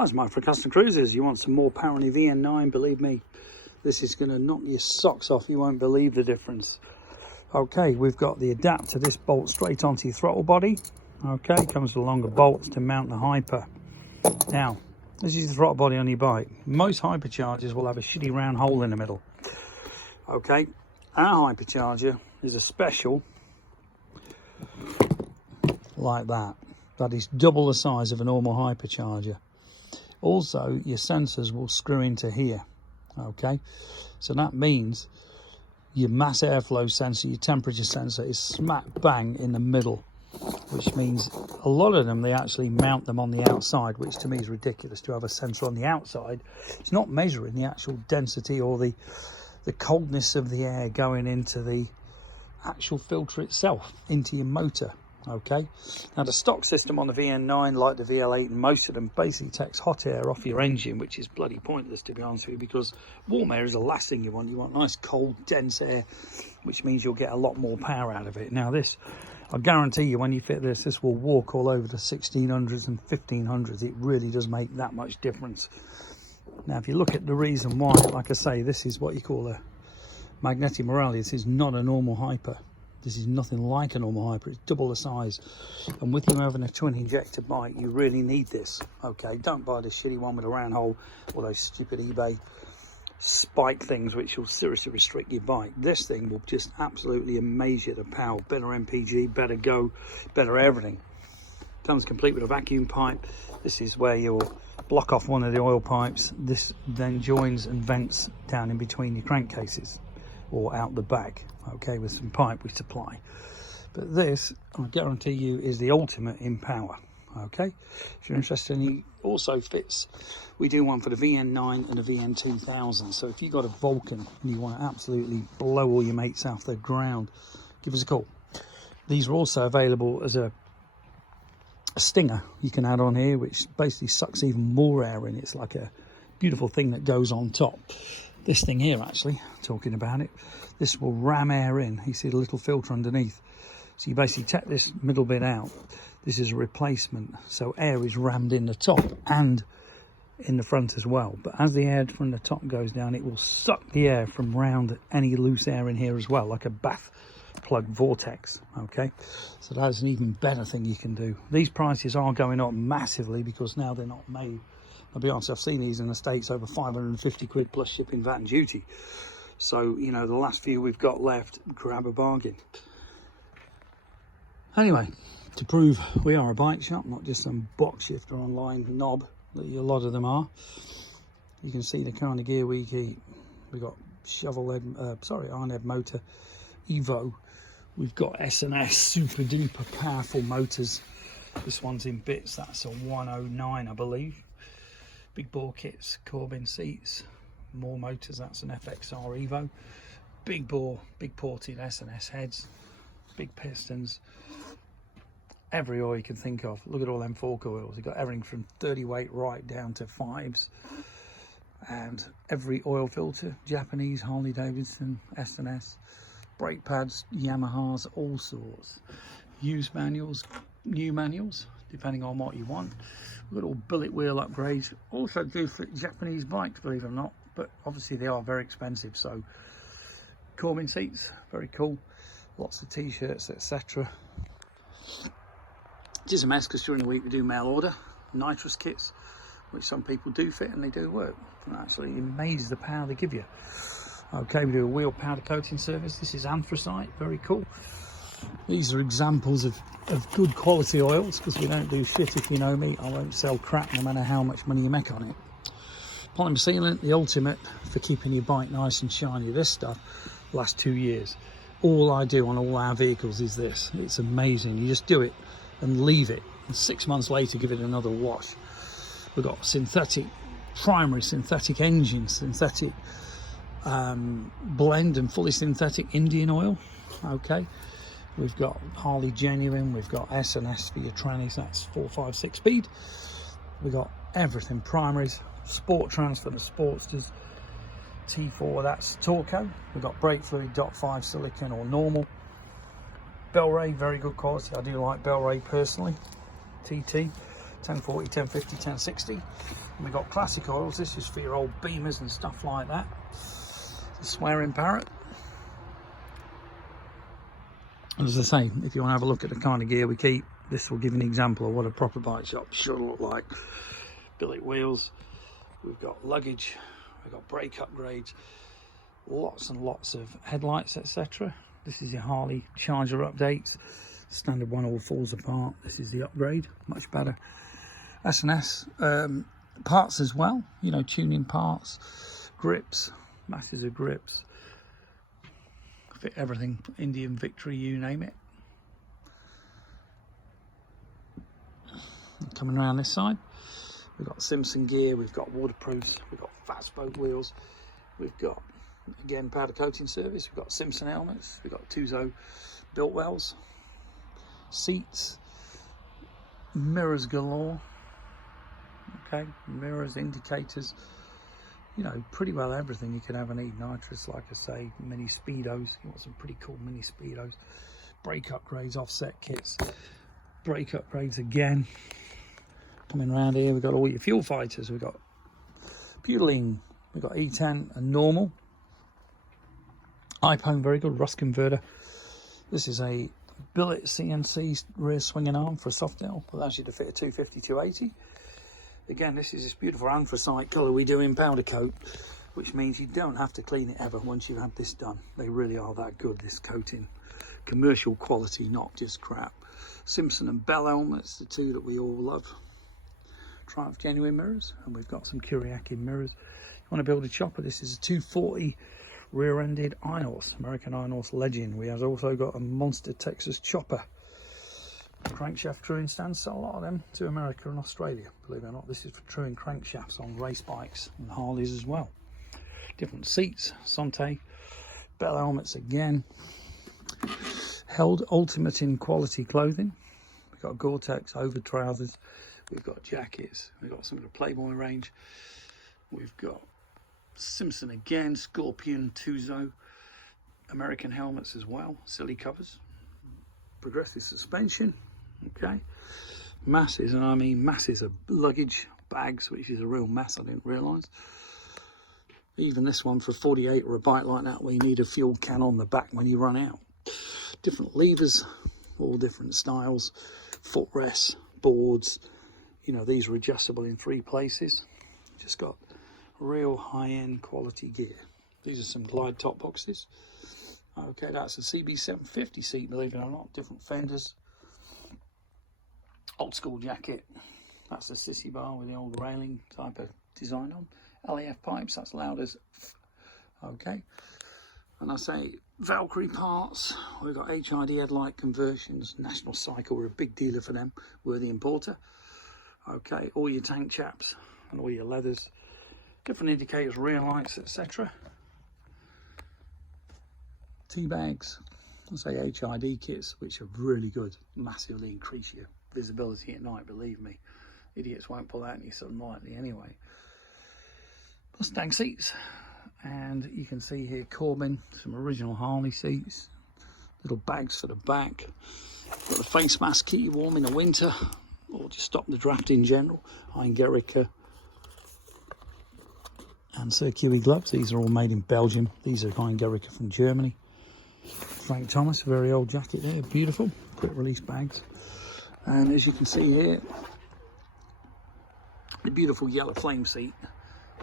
Hi, it's Mike for Custom Cruisers. You want some more power on your VN9? Believe me, this is going to knock your socks off. You won't believe the difference. Okay, we've got the adapter. This bolts straight onto your throttle body. Okay, comes with longer bolts to mount the hyper. Now, this is the throttle body on your bike. Most hyperchargers will have a shitty round hole in the middle. Okay, our hypercharger is a special like that. That is double the size of a normal hypercharger. Also, your sensors will screw into here. Okay, so that means your mass airflow sensor, your temperature sensor is smack bang in the middle, which means a lot of them, they actually mount them on the outside, which to me is ridiculous to have a sensor on the outside. It's not measuring the actual density or the coldness of the air going into the actual filter itself, into your motor. Okay, now the stock system on the VN9, like the VL8 and most of them, basically takes hot air off your engine, which is bloody pointless, to be honest with you, because warm air is the last thing you want. You want nice cold dense air, which means you'll get a lot more power out of it. Now this, I guarantee you, when you fit this will walk all over the 1600s and 1500s. It really does make that much difference. Now if you look at the reason why, like I say, this is what you call a magnetic morality. This is not a normal hyper. This is nothing like a normal hyper. It's double the size. And with you having a twin injector bike, you really need this. Okay, don't buy this shitty one with a round hole or those stupid eBay spike things which will seriously restrict your bike. This thing will just absolutely amaze you. The power, better MPG, better go, better everything. Comes complete with a vacuum pipe. This is where you'll block off one of the oil pipes. This then joins and vents down in between your crankcases or out the back, okay, with some pipe we supply. But this, I guarantee you, is the ultimate in power. Okay, if you're interested, he also fits, we do one for the VN9 and the VN2000. So if you've got a Vulcan and you want to absolutely blow all your mates off the ground, give us a call. These are also available as a stinger you can add on here, which basically sucks even more air in. It's like a beautiful thing that goes on top. This thing here, actually, talking about it, this will ram air in. You see the little filter underneath. So you basically take this middle bit out. This is a replacement. So air is rammed in the top and in the front as well. But as the air from the top goes down, it will suck the air from round any loose air in here as well, like a bath plug vortex. Okay, so that's an even better thing you can do. These prices are going up massively because now they're not made. I'll be honest, I've seen these in the States over 550 quid plus shipping, VAT and duty. So, you know, the last few we've got left, grab a bargain. Anyway, to prove we are a bike shop, not just some box shifter online knob that a lot of them are. You can see the kind of gear we keep. We've got iron head motor, Evo. We've got S&S super duper powerful motors. This one's in bits, that's a 109, I believe. Big bore kits, Corbin seats, more motors, that's an FXR Evo. Big bore, big ported S&S heads, big pistons, every oil you can think of. Look at all them fork oils. You've got everything from 30 weight right down to 5s. And every oil filter, Japanese, Harley Davidson, S&S, brake pads, Yamahas, all sorts. Used manuals, new manuals, depending on what you want. We've got all bullet wheel upgrades. Also do for Japanese bikes, believe it or not, but obviously they are very expensive. So Corbin seats, very cool. Lots of t-shirts, etc. It is a mess because during the week we do mail order nitrous kits, which some people do fit and they do work. And actually amazes the power they give you. Okay, we do a wheel powder coating service. This is anthracite, very cool. These are examples of good quality oils, because we don't do shit. If you know me, I won't sell crap no matter how much money you make on it. Polymer sealant, the ultimate for keeping your bike nice and shiny. This stuff lasts 2 years. All I do on all our vehicles is this. It's amazing. You just do it and leave it, and 6 months later give it another wash. We've got synthetic primary, synthetic engine, synthetic blend and fully synthetic Indian oil. Okay, we've got Harley genuine, we've got S&S for your trannies, that's 4, 5, 6 speed. We've got everything, primaries, sport trans for the sportsters, T4, that's Torco. We've got brake fluid, .5 silicone or normal. Bellray, very good quality. I do like Bellray personally. TT. 1040, 1050, 1060. And we've got classic oils. This is for your old Beamers and stuff like that. The swearing parrot. And as I say, if you want to have a look at the kind of gear we keep, this will give you an example of what a proper bike shop should look like. Billet wheels, we've got luggage, we've got brake upgrades, lots and lots of headlights, etc. This is your Harley charger updates. Standard one all falls apart. This is the upgrade, much better. S&S parts as well, you know, tuning parts, grips, masses of grips, fit everything, Indian Victory, you name it. Coming around this side, we've got Simpson gear, we've got waterproofs, we've got fat spoke wheels, we've got, again, powder coating service, we've got Simpson helmets, we've got Tuzo built wells, seats, mirrors galore, okay, mirrors, indicators, you know, pretty well everything you could ever need. Nitrous, like I say, mini speedos, you want some pretty cool mini speedos, brake upgrades, offset kits, brake upgrades again. Coming around here, we've got all your fuel fighters, we've got Pudeline, we've got E10 and normal, iPhone, very good, rust converter. This is a billet CNC rear swinging arm for a Softail, allows you to fit a 250, 280. Again, this is this beautiful anthracite colour we do in powder coat, which means you don't have to clean it ever once you've had this done. They really are that good, this coating. Commercial quality, not just crap. Simpson and Bell helmets, the two that we all love. Triumph genuine mirrors, and we've got some Kawasaki mirrors. You want to build a chopper, this is a 240 rear-ended iron horse, American iron horse legend. We have also got a monster Texas chopper. Crankshaft truing stands, sell a lot of them to America and Australia, believe it or not. This is for truing crankshafts on race bikes and Harleys as well. Different seats, Sante, Bell helmets again. Held ultimate in quality clothing. We've got Gore-Tex over trousers, we've got jackets, we've got some of the Playboy range, we've got Simpson again, Scorpion, Tuzo, American helmets as well, silly covers, progressive suspension, okay, masses, and I mean masses of luggage, bags, which is a real mess, I didn't realise. Even this one for a 48 or a bike like that where you need a fuel can on the back when you run out. Different levers, all different styles, footrests, boards, you know, these are adjustable in 3 places. Just got real high-end quality gear. These are some glide top boxes. Okay, that's a CB750 seat, believe it or not, different fenders. Old school jacket, that's a sissy bar with the old railing type of design on. LAF pipes, that's loud as okay. And I say Valkyrie parts, we've got HID headlight conversions, National Cycle, we're a big dealer for them, we're the importer. Okay, all your tank chaps and all your leathers, different indicators, rear lights, etc. T-bags, I say HID kits, which are really good, massively increase your visibility at night, believe me. Idiots won't pull out any sunlight anyway. Mustang seats, and you can see here Corbin, some original Harley seats, little bags for the back. Got the face mask, keep you warm in the winter, or just stop the draft in general. Heingericke and Sir Kiwi gloves. These are all made in Belgium. These are Heingericke from Germany. Frank Thomas, very old jacket there, beautiful. Quick release bags. And as you can see here, the beautiful yellow flame seat.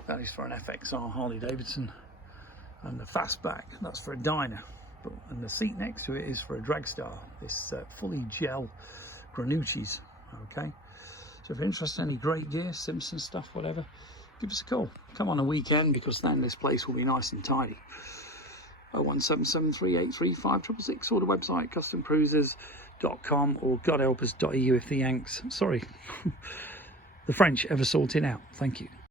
That is for an FXR Harley Davidson. And the fastback, that's for a Dyna. And the seat next to it is for a Dragstar. This fully gel Granucci's. Okay, so if you're interested in any great gear, Simpson stuff, whatever, give us a call. Come on a weekend, because then this place will be nice and tidy. 01773835666, or the website CustomCruisers.com or GodHelpUs.eu if the Yanks, sorry, the French ever sorted out. Thank you.